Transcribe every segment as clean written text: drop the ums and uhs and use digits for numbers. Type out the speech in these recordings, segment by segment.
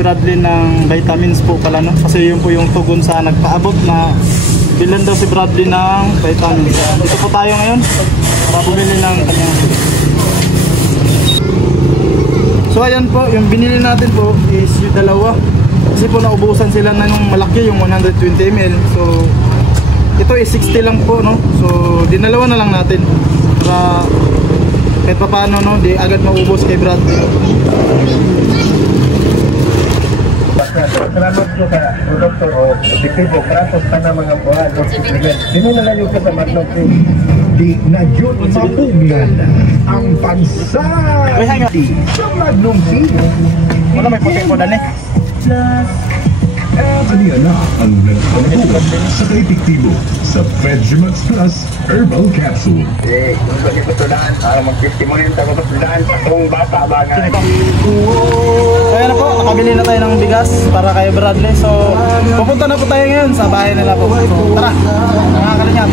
Bradley ng vitamins po pala, no? Kasi yun po yung tugon sa nagpaabot na bilan daw si Bradley ng vitamins. Dito po tayo ngayon para bumili ng kanyang. So ayan po, yung binili natin po is yung dalawa. Kasi po naubusan sila na yung malaki, yung 120 ml. So ito is 60 lang po, no? So dinalawa na lang natin para kahit pa paano, no, di agad maubos kay Bradley. Salamat po sa doktor o epektibo kratos ka na mga buwan o supplement. Sino na lang yung kasamatlog di na yun mapuglan ang pansay sa Magnum Tea. Wala may puti po dali. Kaniya na ang nagpapagod sa epektibo sa Vegimax Plus Herbal Capsule. Kung kasi patulaan, mag-50 mo yun sa patulaan, patong bata ba nga. So ayan na po, nakabili na tayo ng bigas para kay Bradley. So pupunta na po tayo ngayon sa bahay nila po. So tara, mga kalingap.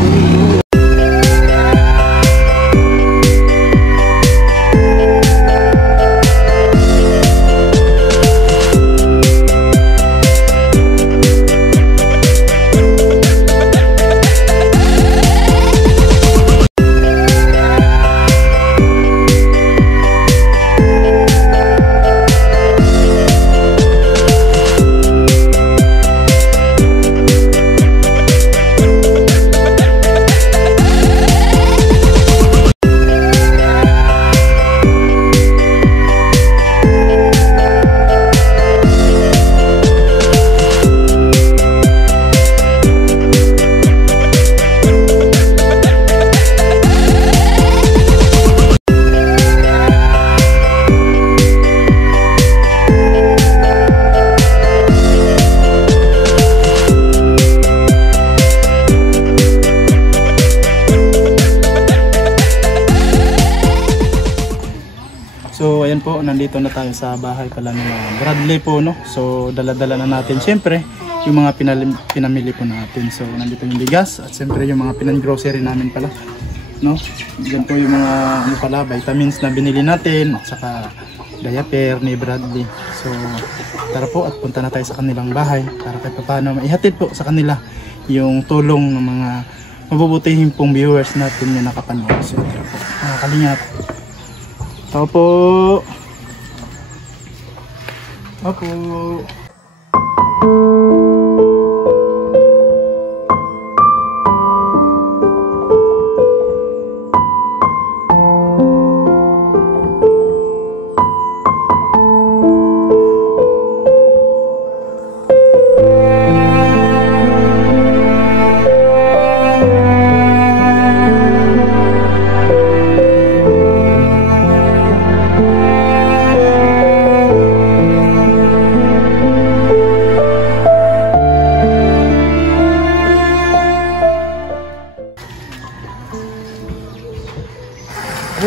So ayan po, nandito na tayo sa bahay pala ni Bradley po, no. So dala-dala na natin syempre yung mga pinamili po natin. So nandito yung bigas at syempre yung mga pinan-grocery namin pala, no. Diyan po yung mga ano pala, vitamins na binili natin at saka diaper ni Bradley. So tara po at punta na tayo sa kanilang bahay para kahit paano maihatid po sa kanila yung tulong ng mga mabubutihin pong viewers natin yung nakapanood. So tara po, mga kalingap. Opo. Opo.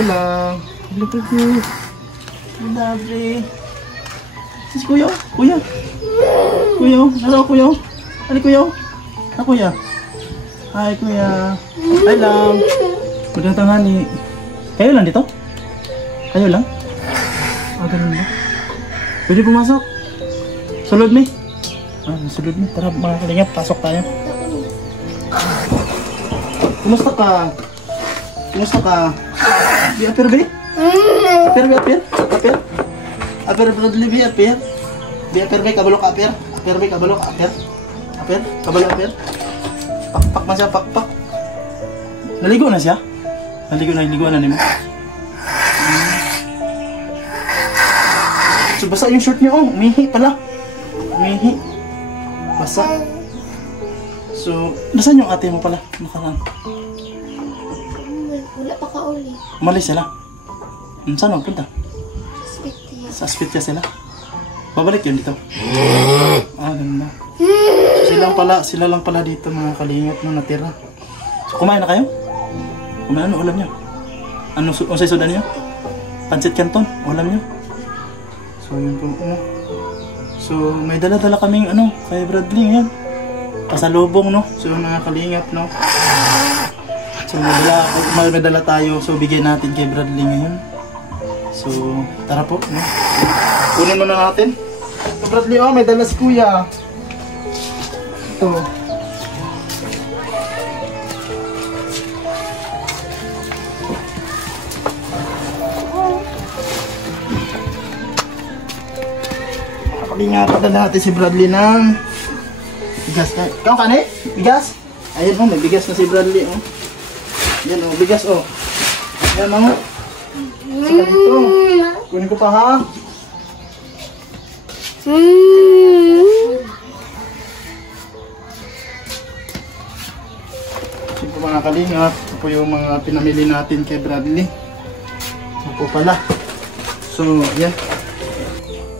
Hola. Look at you. Lovely. Sis kuya. Kuya. Kuya. Hello kuya. Ano kuya? Ah kuya. Hi kuya. Hi lang. Magandang tanghali. Kayo lang dito? Kayo lang? Ah, ganun ba? Pwede pumasok? Sulod mi? Ah, sulod mi. Tara mga kalingap, pasok tayo. Kumusta ka? Kumusta ka? Bi apir bi? Apir bi apir? Apir? Apir Bradley bi apir? Bi apir bi kabalo ka apir? Apir bi kabalo ka apir? Apir? Kabalo apir? Pakpak man siya, pakpak. Naligo na siya? Naligo na nimo. So basa yung short niyo, oh, umihi pala. Umihi. Basa. So, nasaan yung ate mo pala? Nakaraan. Wala pa ka uli. Umalis sila? Saan magpunta? Spitya. Sa Spitya sila? Babalik yun dito? Ah, ganda. So, sila lang pala dito mga kalingap na natira. So, kumain na kayo? Kumain, ano ulam nyo? Ano say sudan nyo? Pancit Canton, ulam nyo? So, yun po. So, may dala-dala kaming kay Bradley ngayon. Pasalubong, no? So, mga kalingap, no? So, may dala tayo. So, bigyan natin kay Bradley ngayon. So, tara po, no? Kunin mo na natin. Ito Bradley, oh, may dala si kuya. Ito. Ingatan na natin si Bradley ng bigas na. Ikaw kani? Bigas? Ayun oh, may bigas na si Bradley oh. Yan oh, bigas oh. Yan oh. Saka dito. Kunin ko pa ha. Siyempre mga kalingap, ito po yung mga pinamili natin kay Bradley. Ito po pala. So, yan.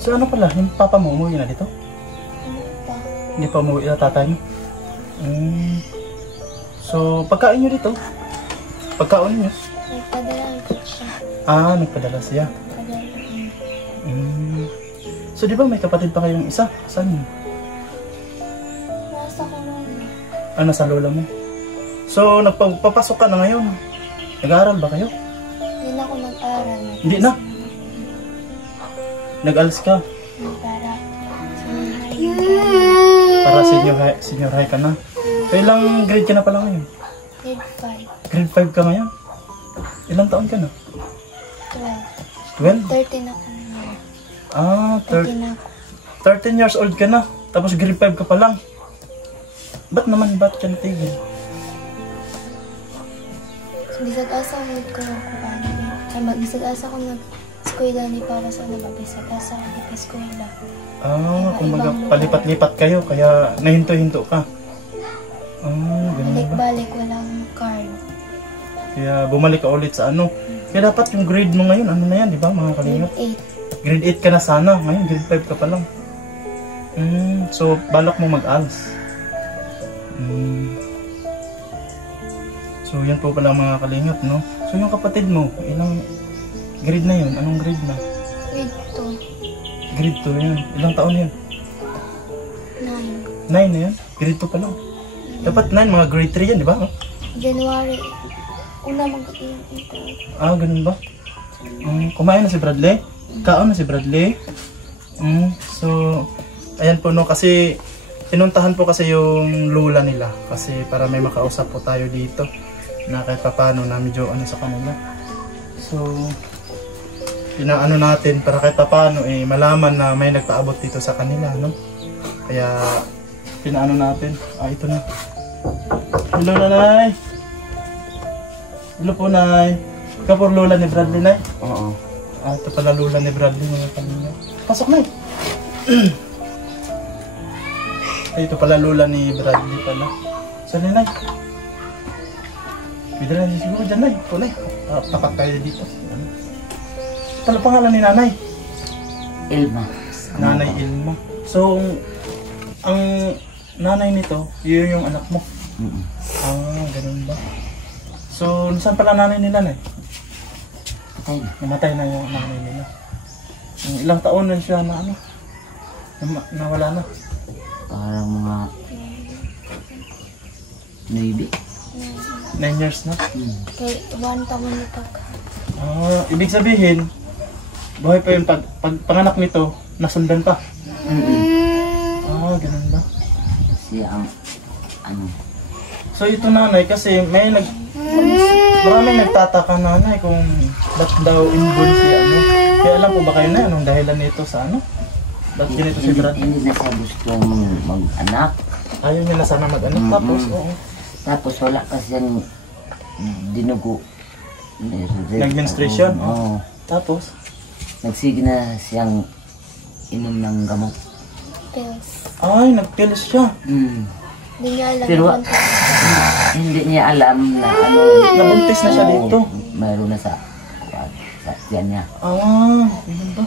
So ano pala, yung papa mo umuwi na dito? Hindi pa umuwi na tatay mo? So pagkain nyo dito? Pagkain nyo? Nagpadala ko siya. Ah, nagpadala siya. So di ba may kapatid pa kayong isa? Saan yun? Nasa ko lang. Ah, nasa lola mo? So nagpapasok ka na ngayon? Nag-aaral ba kayo? Hindi na ako nag-aral. Hindi na? Nag-alis ka? Para senior high ka na. Ilang grade ka na pala ngayon? Grade 5. Grade 5 ka ngayon? Ilang taon ka na? 12? 13 ako na. Ah, 13 ako. 13 years old ka na. Tapos grade 5 ka pa lang. Ba't ka natigil? Bisag asa ko bisag asa ko nag-eskwela ni Papa sa bisag asa ko nag-eskwela. Ah, kumbaga palipat-lipat kayo kaya nahinto-hinto ka. Ah, ganun ba? Balik walang card. Kaya bumalik ka ulit sa ano. Kaya dapat yung grade mo ngayon, ano na yan, di ba mga kalingap? Grade 8. Grade 8 ka na sana, ngayon grade 5 ka pa lang. So balak mo mag-ALS. So yan po pala mga kalingap, no? So yung kapatid mo, ilang grade na yun? Anong grade na? Grade 2. Grade 2 yun. Ilang taon yun? 9. 9 na yun? Grade 2 pa lang. Dapat 9, mga grade 3 yan, di ba? January. Una mag-iing. Ah, ganun ba? Kumain na si Bradley? Kaon na si Bradley? So, ayan po no, kasi pinuntahan po kasi yung lola nila. Kasi para may makausap po tayo dito na kahit papano na medyo ano sa kanila. So, pinaano natin para kahit papano eh malaman na may nagpaabot dito sa kanila, no? Kaya pinaano natin. Ah, ito na. Hello, nanay. Hello po, nay. Ikaw po lola ni Bradley, nay? Oo. Ah, ito pala lola ni Bradley, mga kanina. Pasok, nay. Ay, ito pala lola ni Bradley pala. Saan ni nay? Pwede na niya siguro dyan, nay. Ito, nay. Tapat tayo dito. Ito pala pangalan ni nanay? Ilma. Nanay Ilma. So, ang nanay nito, yun yung anak mo? Ah, ganun ba? So, saan pala nanay nila, nay? Patay na. Namatay na yung nanay nila. Ilang taon na siya na ano? Nawala na. Parang mga maybe 9 years na. Kay 1 taon nito ka. Ah, ibig sabihin, buhay pa yun pag panganak nito, nasundan pa. Ah, ganun ba? siya ang ano. So ito nanay kasi maraming nagtataka nanay kung ba't daw inborn si ano. Kaya alam po ba kayo na anong dahilan nito sa ano? Ba't ganito si Brad? Hindi na siya gustong mag-anak. Ayaw niya na sana mag-anak tapos oo. Tapos wala kasi yung dinugo. Nag-menstruation? Oo. Tapos? Nagsige na siyang inom ng gamot. Pills. Ay, nag-pills siya. Hindi niya alam. Pero hindi niya alam na ano. Nabuntis na siya dito. Mayroon na sa tiyan niya. Ah, yun ba?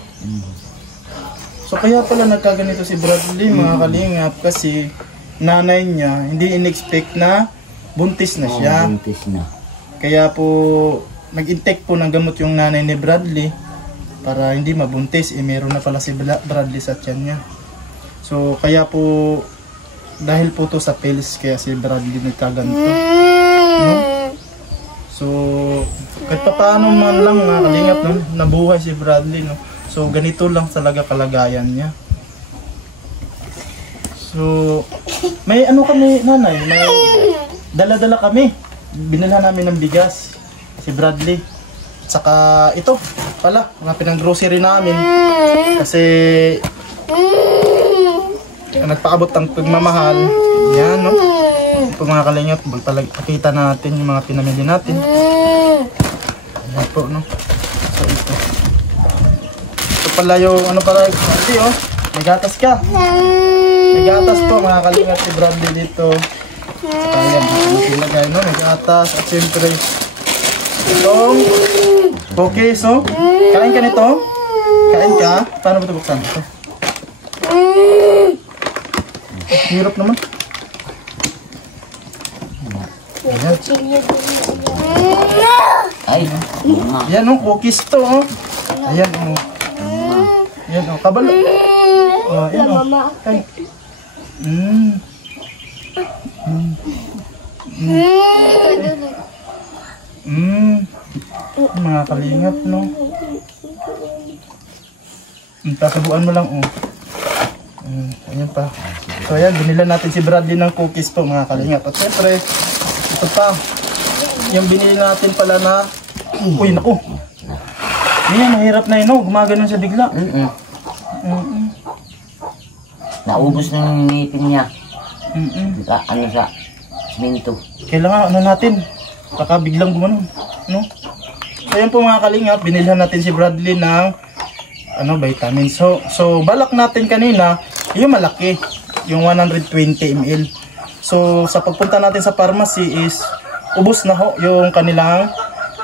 So kaya pala nagkaganito si Bradley mga kalingap kasi nanay niya hindi in-expect na buntis na siya. Buntis na. Kaya po nag-intake po ng gamot yung nanay ni Bradley para hindi mabuntis. Meron na pala si Bradley sa tiyan niya. So kaya po dahil po to sa pills kaya si Bradley nagkaganito. No? So kahit pa paano man lang kalingap no, nabuhay si Bradley no. So ganito lang talaga kalagayan niya. So, may ano kami, nanay, may dala-dala kami. Binilhan namin ng bigas, si Bradley. At saka ito, pala, mga pinang-grocery namin. Kasi, nagpaabot ang pagmamahal. Yan, no? Ito mga kalingap, pakita natin yung mga pinamili natin. Ayan po, no? So, ito. Ito pala yung, ano pala, Bradley, oh. May gatas ka. May gatas po, mga kalingap, si Bradley dito. Ayan, ilagay, no? May gatas. At siyempre, itong cookies, so. Kain ka nito. Kain ka. Paano ba ito buksan? Ito. Hirap naman. Ayan. Ay, Ayan, oh, cookies to, oh. Ayan, oh. Ayan, oh, kabalo. Oh, ayan, oh. Ay. Mga kalingap, no? Tatabuan mo lang, oh. Ayan pa. So, ayan, binila natin si Bradley ng cookies po, mga kalingap. At syempre, ito pa. Yung binili natin pala na... Uy, naku. Ayan, mahirap na yun, no? Gumaganon siya bigla. naubos na yung ngipin niya. Ano sa siminto. Kailangan ano natin, kakabiglang gumanon, no? So yan po mga kalingap, binilhan natin si Bradley ng ano, vitamins. So balak natin kanina, yung malaki, yung 120 ml. So sa pagpunta natin sa pharmacy is ubos na ho yung kanilang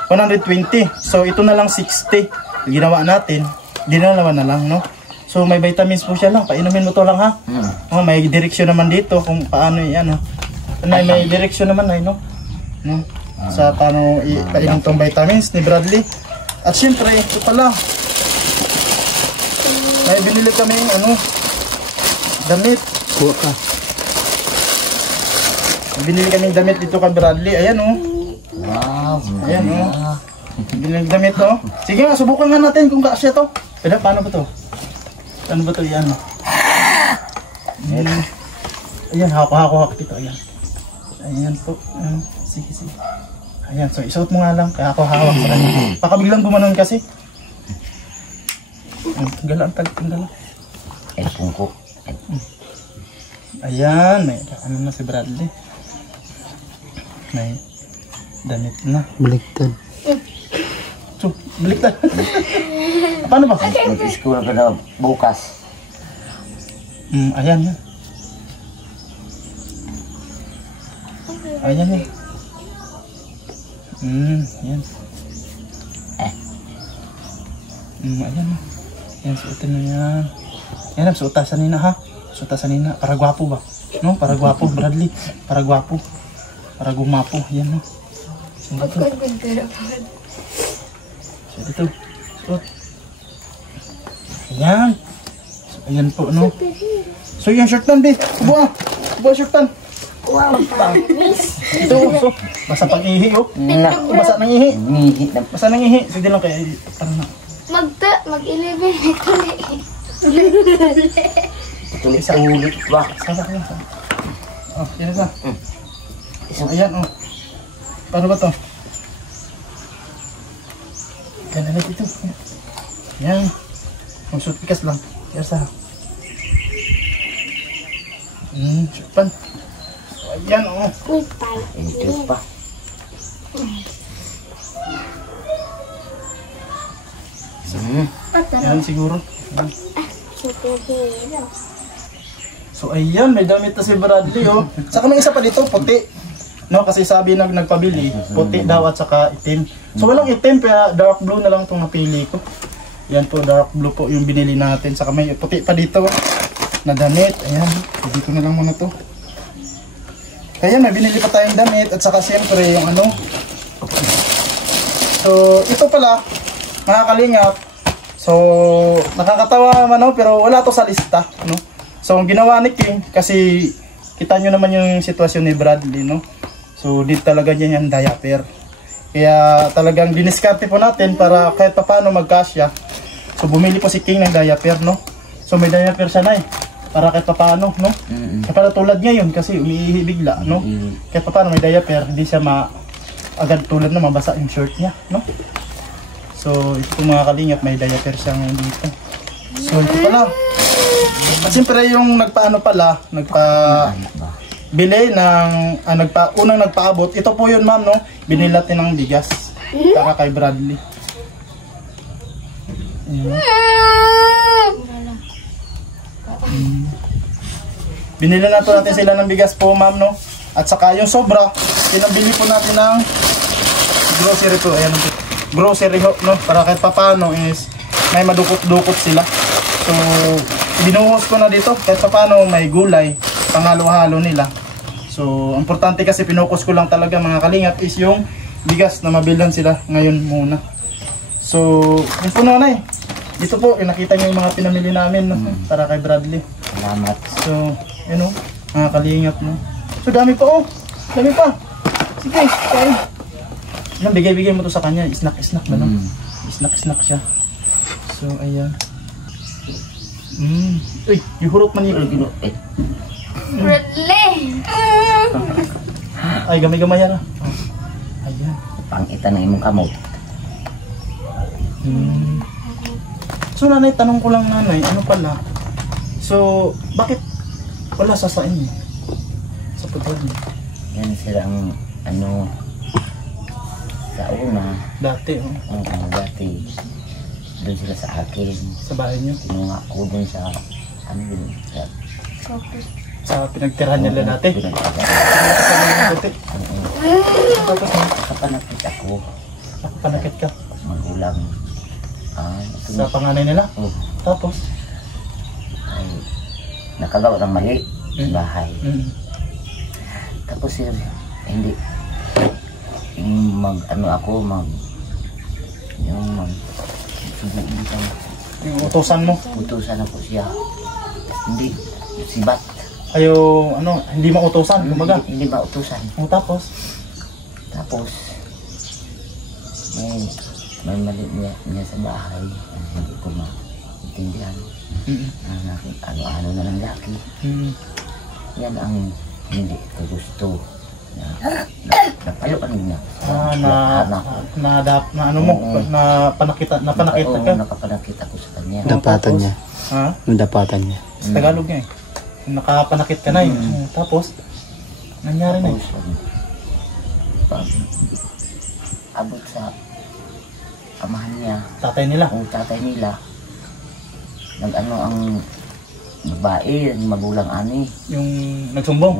120. So ito na lang 60. Ginawa natin, dinalawa na lang, no? So may vitamins po siya lang, painumin mo to lang ha. Oh, may direksyon naman dito kung paano yan, ha. May direksyon naman ay, no? No? Sa paano ipainom tong vitamins ni Bradley. At syempre, ito pala. May binili kami ano, damit. Kuha ka. Binili kami damit dito kay Bradley. Ayan, oh. Wow. Ayan, oh. Binili damit, oh. Sige nga, subukan nga natin kung kasya to. Pero paano ba to? Ano ba to? Yan. Ayan, hako-hako dito. Ayan. Ayan po. Sige, sige. Ayan, so isuot mo nga lang. Kaya ako hawak sa kanya. Baka biglang gumanon kasi. Galaan talit ang gala. Ay, pungko. Ayan, may ano na si Bradley. May damit na. Baliktad. So, baliktad. Paano ba? Mag-school ka na bukas. Ayan yan. Ayan yan. Yan. Ayan. Yan, suotin na yan. Yan, suotasan nina ha. Suotasan nina. Para gwapo ba? No? Para gwapo, Bradley. Para gwapo. Para gumapo. Yan, no? So, dito. So, dito. Suot. Ayan. So, ayan po, no? So, yan, shirtan, be. Subo ah. Subo, shirtan. Wow, Ito, so, basa pang ihi, oh. Basa ng ihi. Basa ng ihi. Sige lang kaya, ano na. Mag-11 Tuloy sa ulit ba? Sama ka lang. Oh, yan na. Ayan, oh. Paano ba to? Yan na dito. Yan. Ang suitcase lang. Yan sa. Supan. Ayan, oh. Ito pa. Yan siguro. So ayan, may damit na si Bradley, oh. Saka may isa pa dito, puti. No, kasi sabi nagpabili, puti daw at saka itim. So walang itim, kaya dark blue na lang itong napili ko. Yan po, dark blue po yung binili natin. Saka may puti pa dito na damit. Ayan, dito na lang muna to. Kaya may binili pa tayong damit at saka siyempre yung ano. So ito pala, mga kalingap. So nakakatawa man, no? Pero wala to sa lista, no? So ang ginawa ni King, kasi kita nyo naman yung sitwasyon ni Bradley, no? So dito talaga niya yung diaper. Kaya talagang diniskarte po natin para kahit pa paano magkasya. So bumili po si King ng diaper, no? So may diaper siya na eh. Para kahit paano, no? Kaya pala tulad ngayon kasi umiihi bigla, no? Kahit paano may diaper, hindi siya agad tulad na mabasa yung shirt niya, no? So, ito po mga kalingap, may diaper siya ngayon dito. So, ito pala. At siyempre yung bili ng, unang nagpaabot, ito po yun ma'am, no? Binili natin ng bigas para kay Bradley. Binili na po natin sila ng bigas po ma'am, no? At saka yung sobra, pinabili po natin ng grocery po. Ayan, grocery ho, no? Para kahit papano is may madukot-dukot sila. So, binuhos ko na dito. Kahit papano may gulay, panghalo-halo nila. So, importante kasi pinukus ko lang talaga mga kalingap is yung bigas na mabilhan sila ngayon muna. So, yun po nanay. Dito po, nakita niyo yung mga pinamili namin, no? Para kay Bradley. Salamat. So, yun o, mga kalingap, no? So, dami pa oh. Dami pa. Sige, kain. Yan, bigay-bigay mo to sa kanya. Snack-snack ba, no? Snack-snack siya. So, ayan. Uy, yung hurot man yun. Bradley! Ay, gamay-gamay yan ah. Ayan. Pangita na imong kamot. So, nanay, tanong ko lang nanay, ano pala? So, bakit wala sasain niyo? Sa putol niyo? Yan sila ang ano sa una. Dati, oh. Oo, dati. Doon sila sa akin. Sa bahay niyo? Tinunga ko doon sa ano yun. Sa pinagtirahan niya dati? Pinagtirahan. Dati? Tapos nakapanakit ako. Nakapanakit ka? Magulang. Sa panganay nila? Tapos? Ay, nakagawa ng mali sa bahay. Tapos sir, hindi yung utosan mo? Utosan ako siya. Hindi, sibat. Ayaw, hindi mautosan, kumbaga? Hindi mautosan. Tapos? May mali niya sa bahay. Hindi ko maintindihan. Ano na ng laki. Yan ang hindi ko gusto. Napalo ka niya. Napanakita ka? Nakapanakit ako sa kanya. Dapatan niya. Ha? Dapatan niya. Sa Tagalog niya eh. Nakapanakit ka na eh. Tapos? Nangyari na eh. Abot sa amahan niya. Tatay nila? Ang tatay nila. Ang babae, magulang ani. Yung nagsumbong?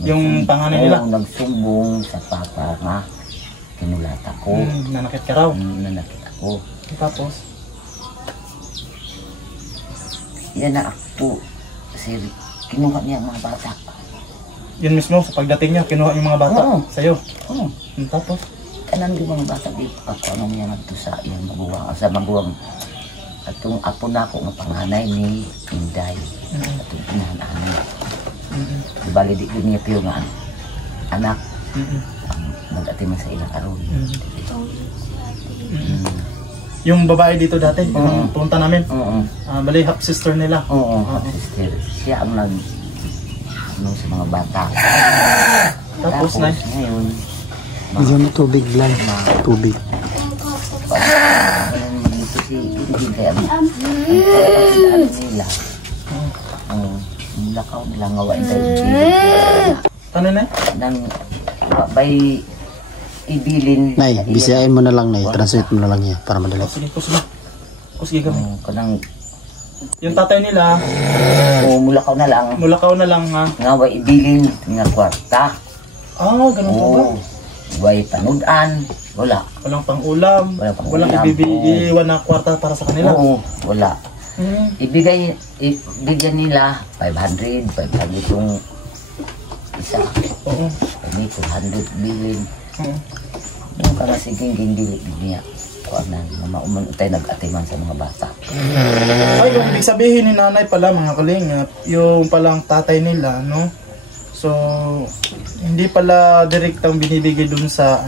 Yung panganay nila? Nagsumbong sa papa nga. Kinulat ako. Nanakit ka raw? Nanakit ako. Tapos? Yan na ako. Kasi kinuha niya ang mga bata. Yun mismo, sa pagdating niya, kinuha yung mga bata sa'yo? Oo. Tapos? Kanan yung mga bata dito. Ako niya nagto sa iyang maguwang. Sa maguwang. At itong apo na ako ng panganay ni Inday. At itong pinahanaan. Bali di ko niya piyo nga anak. Nag-atiman sa ilang karoon. Yung babae dito dati, punta namin? Bali, half sister nila? Oo, half sister. Siya ang sa mga bata. Tapos na? Ngayon, Bigyan mo tubig lang. Tubig. dito si hindi kaya ang nila. Lakaw nila ngawain tayo. Ano na? Nang bay ibilin. Nay, bisayain mo na lang, Nay. Translate mo na lang yan para madali. Sige, kusige kami. Kanang yung tatay nila, mulakaw na lang. Mulakaw na lang ha. Nga way ibilin nga kwarta. Ganun po ba? Way panudan. Wala. Walang pang-ulam. Walang iiwan na kwarta para sa kanila. Oo, wala. Ibigyan nila 500 yung isa. Oo. Kami 200 bilin. Yung kamasiging dili niya. Kuwan na mauman tayo nag-atiman sa mga bata. Ay, yung ibig sabihin ni nanay pala mga kalingap, yung palang tatay nila, no? So, hindi pala direktang binibigay dun sa,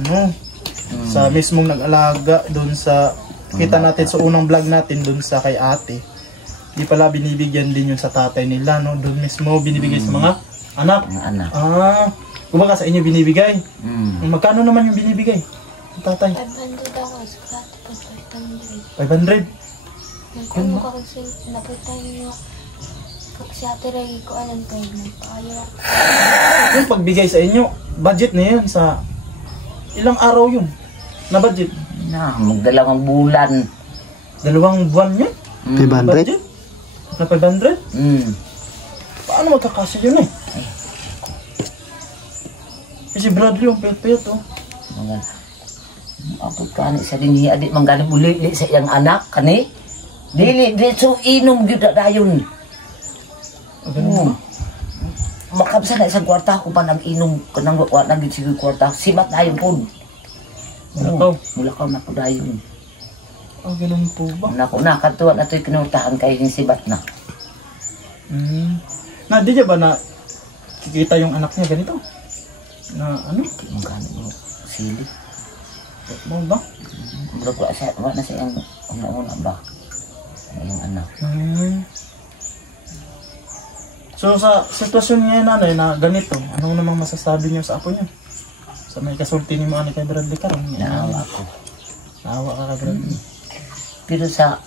sa mismong nag-alaga, dun sa, kita natin sa unang vlog natin dun sa kay ate. di pala binibigyan din yun sa tatay nila, no? Doon mismo binibigay sa mga anak. Mga anak. Kumbaga sa inyo binibigay. Mm. Magkano naman yung binibigay? Tatay? 500 ako. Sa po 500. 500? Nagkuno ka kasi napunta niyo si Ate Ray ko alam ko nagpaayo. Yung pagbigay sa inyo, budget na yan sa ilang araw yun na budget? Magdalawang bulan. 2 buwan yun? 500? Budget? Na 500? Paano magkakasya yun eh? Kasi Bradley yung pet-pet oh. Ako kani sa din niya, di manggaling muli sa iyang anak, kani? Dili, so inom yun na dayon. Makabsa na isang kwarta ko pa nag-inom, kanang nag-inom kwarta, sibat na yun po. Mulakaw na po dayon. Ganun po ba? Nakatuwa na ito'y kinurtahan kayo yung sibat na. Na, di niya ba na kikita yung anak niya ganito? Na ano? Magkano mo, sili. Mo ba? Wala na siya yung una-una ba? Yung anak. So sa sitwasyon niya nanay na ganito, ano namang masasabi niyo sa apo niya? Sa may kasulti ni mo ani kay Bradley karon niya. Naawa ko. Naawa ka kay Bradley. Pero sa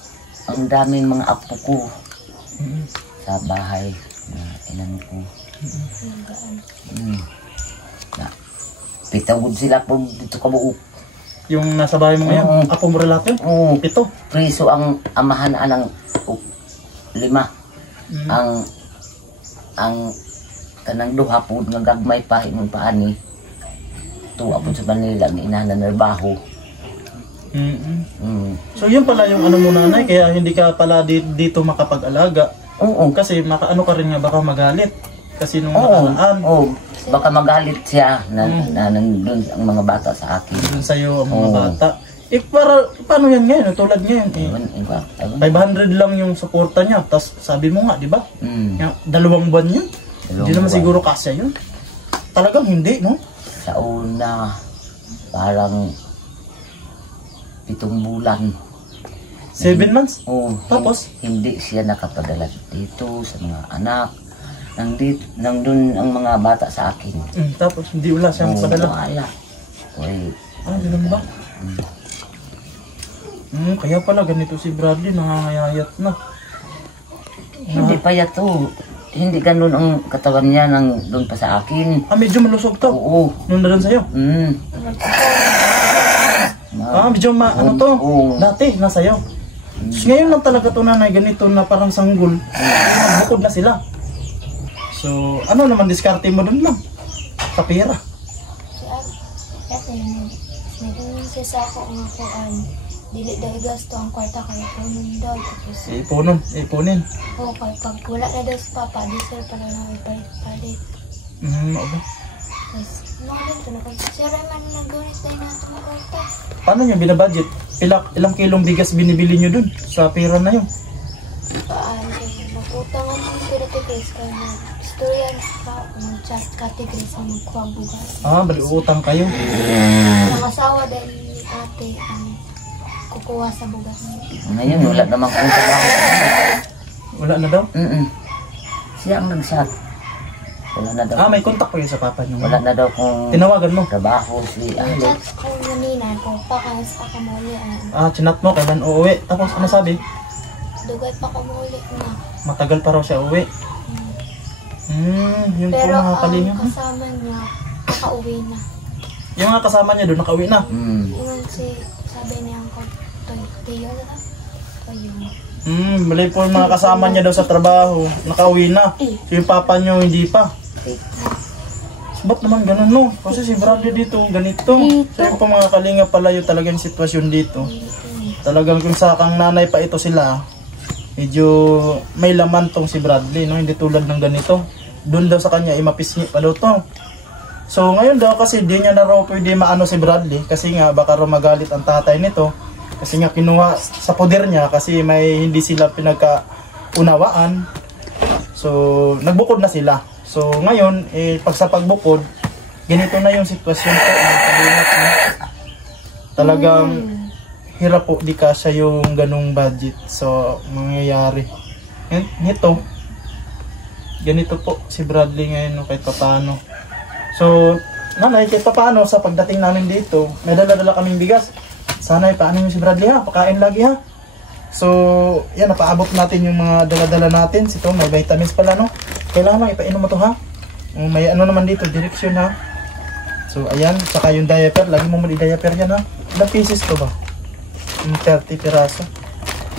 ang daming mga apo ko sa bahay na inan ko. Na pitawod sila po dito kabuok. Yung nasa bahay mo ngayon, apo mo relato? Oo. 7. Priso ang amahan ng 5. Ang kanang duha po nga gagmay pa imong paani. Tuwa po sa Manila ang inana narbaho. So yun pala yung ano mo nanay, kaya hindi ka pala dito makapag-alaga. Oo. Kasi ano ka rin nga baka magalit. Kasi nung nakaraan. Oo. Baka magalit siya na nandun ang mga bata sa akin. Dun sa'yo ang mga bata. Paano yan ngayon? Tulad ngayon. 500 lang yung suporta niya. Tapos sabi mo nga, di ba? 2 buwan yun. Hindi naman siguro kasya yun. Talagang hindi, no? Sa una, parang 7 bulan. 7 months? Oo. Tapos? Hindi siya nakapadala dito sa mga anak. Nandun ang mga bata sa akin. Tapos hindi wala siyang padala. Wala. Ganun ba? Kaya pala ganito si Bradley, nangangayayat na. Hindi pa yato. Hindi ganun ang katawan niya nang doon pa sa akin. Medyo malusog to? Oo. Noon na rin sa'yo? Medyo ano to? Dati, nasa'yo. Ngayon lang talaga to nanay, ganito na parang sanggol. Magbukod na sila. So, ano naman diskarte mo doon lang? Sa pera? Naging sa ako nga po dili dahil gasto ang kwarta kaya punin daw. Ipunin. Oo, pag wala na daw si Papa, di sir para na may palit. Okay. Tapos, dito na kasi sir ay man nag-donate tayo na ito mga kwarta. Paano nyo binabudget? Ilang kilong bigas binibili nyo dun sa pera na yun? Mag-utangan ng categories kaya mag-storyan ka, mag-chat categories na magkuha bugas. Bali utang kayo. Ang asawa dahil ni ate kukuha sa bugas niya. Ngayon, wala namang kung trabaho. Wala na daw? Siya ang nag-shot. Wala na daw. May contact pa yun sa papa nyo. Wala na daw kung tinawagan mo? trabaho si Chat Alex. ko kanina ko pakayos pa kamuli. Chinat mo, kailan uuwi? Tapos ano sabi? Dugay pa kamuli na. Matagal pa raw siya uuwi. Yun po Pero mga kalingap. ang kasama niya, nakauwi na. Yung mga kasama niya doon, nakauwi na. Yung sabi niya ko, Tiyo na ka? Mali po yung mga kasama niya daw sa trabaho, nakauwi na. So yung papa niyo hindi pa. Ba't naman ganun no? Kasi si Bradley dito, ganito. So yung po mga kalingap pala yung talagang sitwasyon dito. Talagang kung sakang nanay pa ito sila, medyo may laman tong si Bradley, no? Hindi tulad ng ganito. Doon daw sa kanya, mapisngi pa daw to. So ngayon daw kasi di niya na raw pwede maano si Bradley kasi nga baka raw magalit ang tatay nito. Kasi nga kinuha sa poder niya kasi may hindi sila pinagkaunawaan. So nagbukod na sila. So ngayon, pag sa pagbukod, ganito na yung sitwasyon ko. Talagang hirap po, di kasya yung ganung budget. So mangyayari. nito, ganito po si Bradley ngayon, no, kahit paano. So, nanay, kahit paano sa pagdating namin dito, may dala-dala kaming bigas. Sana paano yung si Bradley ha, pakain lagi ha. So, yan, napaabot natin yung mga dala-dala natin. Ito, may vitamins pala, no? Kailangan lang ipainom mo to ha. May ano naman dito, direksyon ha. So, ayan, saka yung diaper, lagi mo muli diaper yan ha. Ilang pieces to ba? 30 piraso.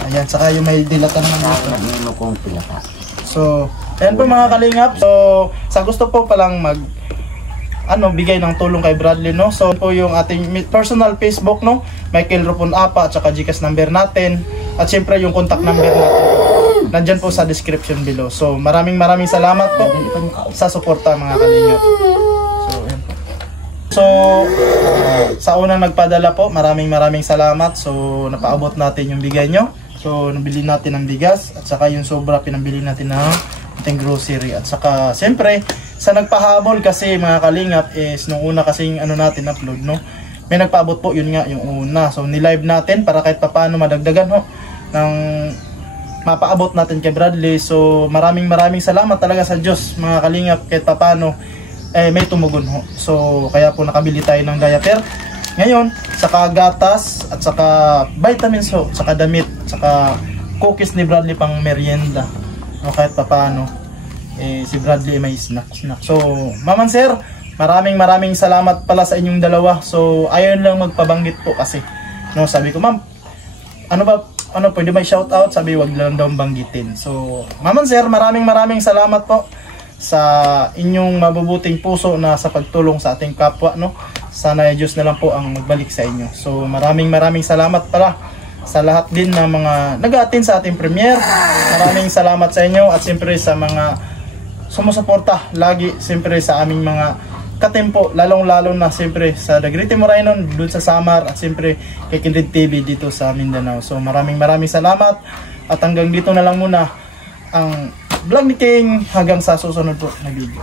Ayan, saka yung may dilata naman dito. Nagmimo kong pilata. So, ayan po mga kalingap. So, sa gusto po palang bigay ng tulong kay Bradley, no? So, po yung ating personal Facebook, no? Michael Ropon Apa, at saka GCash number natin. At syempre yung contact number natin. Nandyan po sa description below. So, maraming salamat po sa suporta mga kalingap. So, ayan po. So, sa unang nagpadala po, maraming salamat. So, napaabot natin yung bigay nyo. So, nabili natin ng bigas. At saka yung sobra, pinabili natin ng ating grocery. At saka, siyempre, sa nagpahabol kasi mga kalingap is nung una kasing natin upload, no? May nagpaabot po, yun nga yung una. So, nilive natin para kahit papaano madagdagan ho ng mapaabot natin kay Bradley. So, maraming salamat talaga sa Diyos mga kalingap kahit papaano may tumugon ho. So, kaya po nakabili tayo ng diaper. Ngayon, saka gatas at saka vitamins ho, saka damit, saka cookies ni Bradley pang merienda. No, kahit papaano si Bradley may snack. So, Maman Sir, maraming salamat pala sa inyong dalawa. So, ayaw lang magpabanggit po kasi. No, sabi ko, ma'am, pwede may shout out? Sabi, wag lang daw banggitin. So, Maman Sir, maraming salamat po sa inyong mabubuting puso na sa pagtulong sa ating kapwa, no? Sana ay Diyos na lang po ang magbalik sa inyo. So, maraming salamat pala sa lahat din ng mga nag-a-attend sa ating premiere. Maraming salamat sa inyo at siyempre sa mga sumusuporta lagi siyempre sa aming mga katempo, lalong-lalo na siyempre sa Dagriti Morainon, dun sa Samar at siyempre kay Kindred TV dito sa Mindanao. So maraming salamat at hanggang dito na lang muna ang vlog ni King hanggang sa susunod po na video.